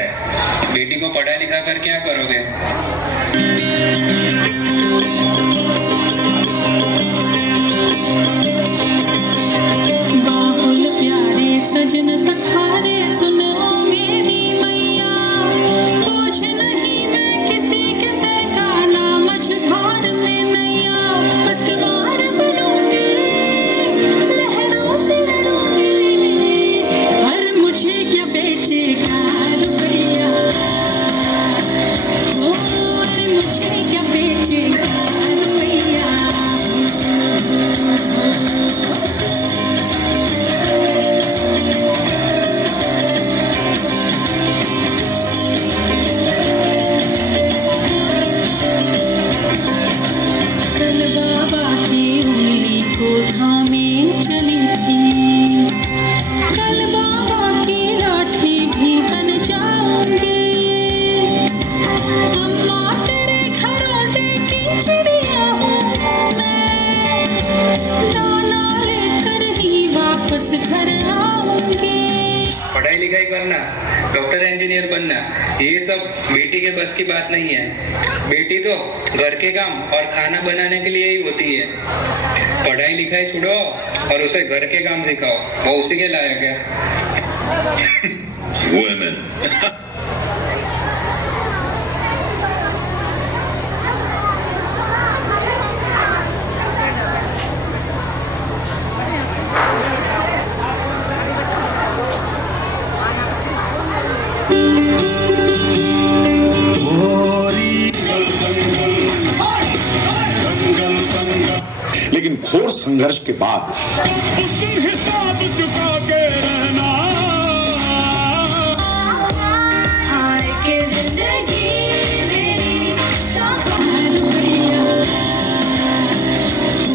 है, बेटी को पढ़ा लिखा कर क्या करोगे? बाबुल प्यारे सजन सखारे सुनो मेरी मैया, बोझ नहीं मैं किसी के सर का, ना मझधार में नैया। पतवार बनूंगी, लहरों से लड़ूंगी, और मुझे क्या बेचेगा रुपया, ओ और मुझे क्या बेचेगा रुपया। कल बाबा की उंगली को थामे चली थी, कल बाबा की लाठी भी बन जाऊंगी। अम्मा तेरे घरों देखी चिड़िया हूँ मैं, दाना लेकर ही वापस घर आऊंगी। पढ़ाई लिखाई करना, डॉक्टर इंजीनियर बनना, ये सब बेटी के बस की बात नहीं है। बेटी तो घर के काम और खाना बनाने के लिए ही होती है। पढ़ाई लिखाई छोड़ो और उसे घर के काम सिखाओ, वो उसी के लायक है। Women. लेकिन घोर संघर्ष के बाद हिसाब चुका के रहना। हार के जिंदगी मेरी साकार भैया,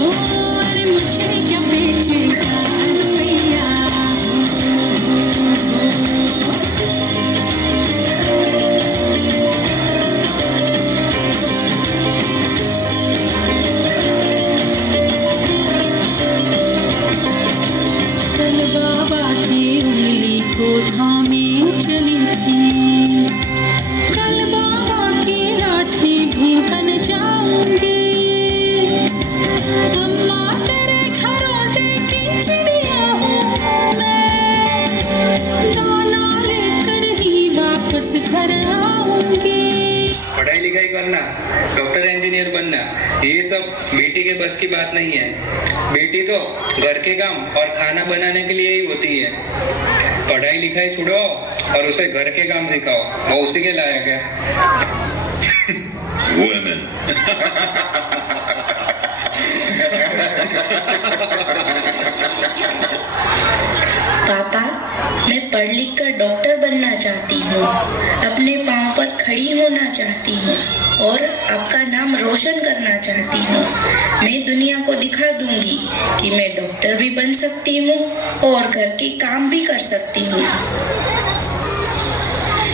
और मुझे क्या बेचेगा रुपया। कल बाबा की उंगली को थामे चली थी, कल बाबा की लाठी भी बन जाऊंगी। अम्मा तेरे घरों देखी चिड़िया हूँ मैं, दाना लेकर ही वापस घर आऊंगी। पढ़ाई लिखाई करना, डॉक्टर इंजीनियर बनना, ये सब बेटी के बस की बात नहीं है। बेटी तो घर के काम और खाना बनाने के लिए ही होती है। पढ़ाई लिखाई छोड़ो और उसे घर के काम सिखाओ, वो उसी के लायक है। Women. पापा, मैं पढ़ लिख कर डॉक्टर बनना चाहती हूँ, अपने पाँव पर खड़ी होना चाहती हूँ और आपका नाम रोशन करना चाहती हूँ। मैं दुनिया को दिखा दूंगी कि मैं डॉक्टर भी बन सकती हूँ और घर के काम भी कर सकती हूँ।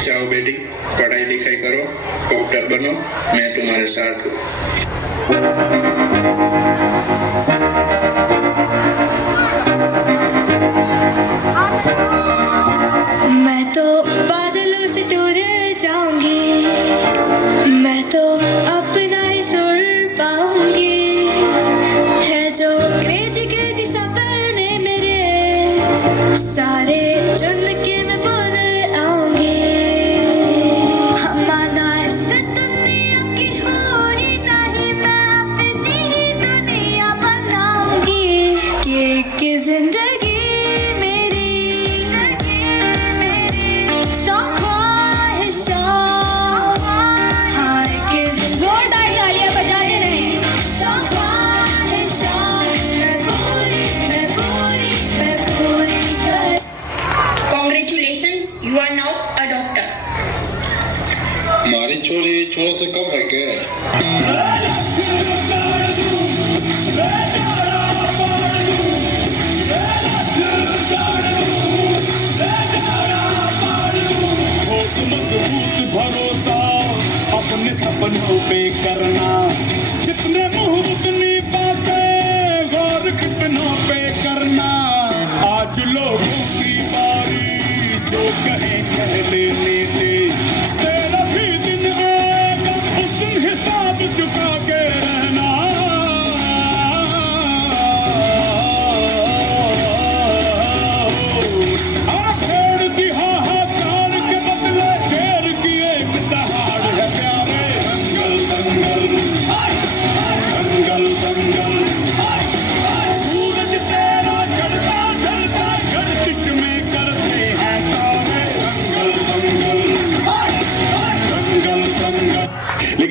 जाओ बेटी, पढ़ाई लिखाई करो, डॉक्टर बनो, मैं तुम्हारे साथ हूँ। मैं तो बादलों से टूर जाऊंगी, मैं तो अपना ही सुर पाऊंगी। है जो क्रेजी क्रेजी सपने मेरे, सारे चुन के मैं बुन आऊंगी। हमारा ऐसे दुनिया की हो ही नहीं, मैं अपनी ही दुनिया बनाऊंगी। कि जिंदगी You are now a doctor. हमारी छोरी छोरों से कम है क्या? मजबूत भरोसा अपने सपनों पे करना, जितने मुंह उतनी बातें, गौर कितनों पे करना। आज लोगों की बारी, जो कहे कह लेने दे,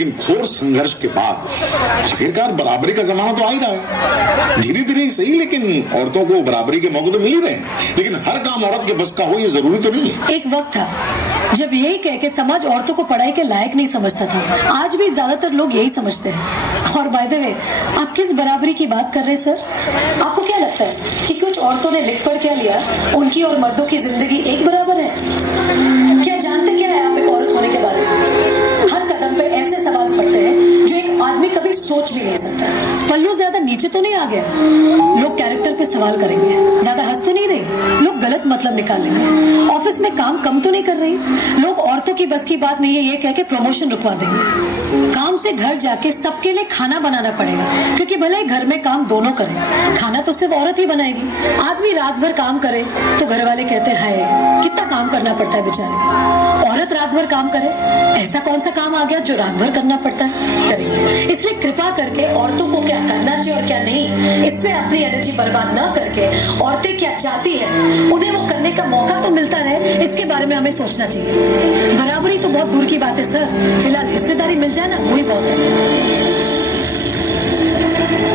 लेकिन घोर संघर्ष के बाद आखिरकार बराबरी का जमाना तो आ ही रहा है। धीरे धीरे ही सही, लेकिन औरतों को बराबरी के मौके तो मिल ही रहे हैं, लेकिन हर काम औरत के बस का हो ये जरूरी तो नहीं है। एक वक्त था जब यही कह के समाज औरतों को पढ़ाई के लायक नहीं समझता था। आज भी ज्यादातर लोग यही समझते हैं। और बाय द वे, आप किस बराबरी की बात कर रहे हैं सर? आपको क्या लगता है कि कुछ औरतों ने लिख पढ़ क्या लिया, उनकी और मर्दों की जिंदगी एक बराबर है? क्या जानते क्या है आप एक औरत होने के बारे में? हर कदम पे ऐसे सवाल पड़ते हैं जो एक आदमी कभी सोच भी नहीं सकता। पल्लू ज्यादा नीचे तो नहीं आ गया? लोग कैरेक्टर पे सवाल करेंगे। ज्यादा हंस तो नहीं रही? लोग गलत मतलब निकालेंगे। ऑफिस में काम कम तो नहीं कर रही? लोग औरतों की बस की बात नहीं है ये कह के प्रमोशन रुकवा देंगे। काम से घर जाके सबके लिए खाना बनाना पड़ेगा, क्योंकि भले ही घर में काम दोनों करें, खाना तो सिर्फ औरत ही बनाएगी। आदमी रात भर काम करे तो घर वाले कहते हैं हाय कितना काम करना पड़ता है बेचारे। औरत रात भर काम करे, ऐसा कौन सा काम आ गया जो रात भर करना पड़ता है? करेंगे। इसलिए कृपा करके औरतों को क्या करना चाहिए और क्या नहीं, इसमें अपनी एनर्जी बर्बाद न करके औरतें क्या चाहती है उन्हें वो करने का मौका तो मिलता रहे, इसके बारे में हमें सोचना चाहिए। बराबरी तो बहुत दूर की बात है सर, फिलहाल हिस्सेदारी मिल जाए ना वही बहुत है।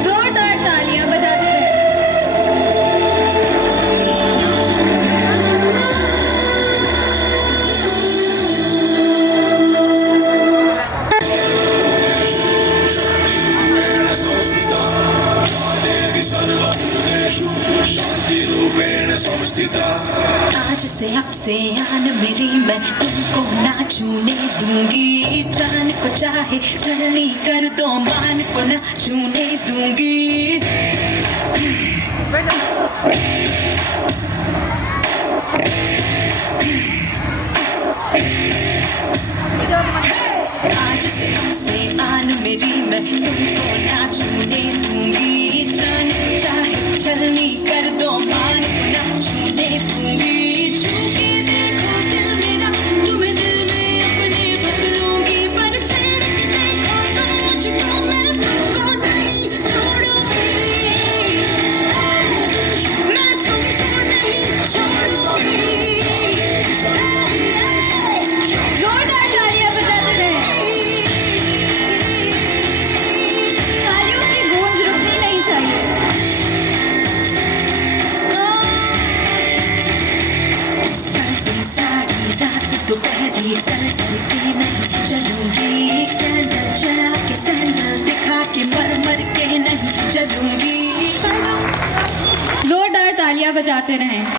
जोरदार तालियां बजाते रहे। आज से अब से आन मेरी मैं तुमको ना छूने दूंगी। जान को चाहे चलनी कर दो, मान को ना छूने दूंगी। आज से अब से आन मेरी मैं तुमको ना छूने दूंगी। जान को चाहे चलनी कर दो, मान को ना छूने दूंगी। छू के देखो दिल मेरा, तुम्हें दिल में अपने बदलूंगी। पर छेड़ के देखो तुम मुझको, मैं तुमको नहीं छोड़ूंगी। मैं तुमको नहीं छोड़ूंगी। जोरदार तालियां बजाते रहे। तालियों की गूंज रुकनी नहीं चाहिए। साड़ी साड़ी रात दोपहरी कर के नहीं चलूंगी। कैंडल जला के सैंडल दिखा के मर मर के नहीं चलूंगी। जोरदार तालियां बजाते रहें।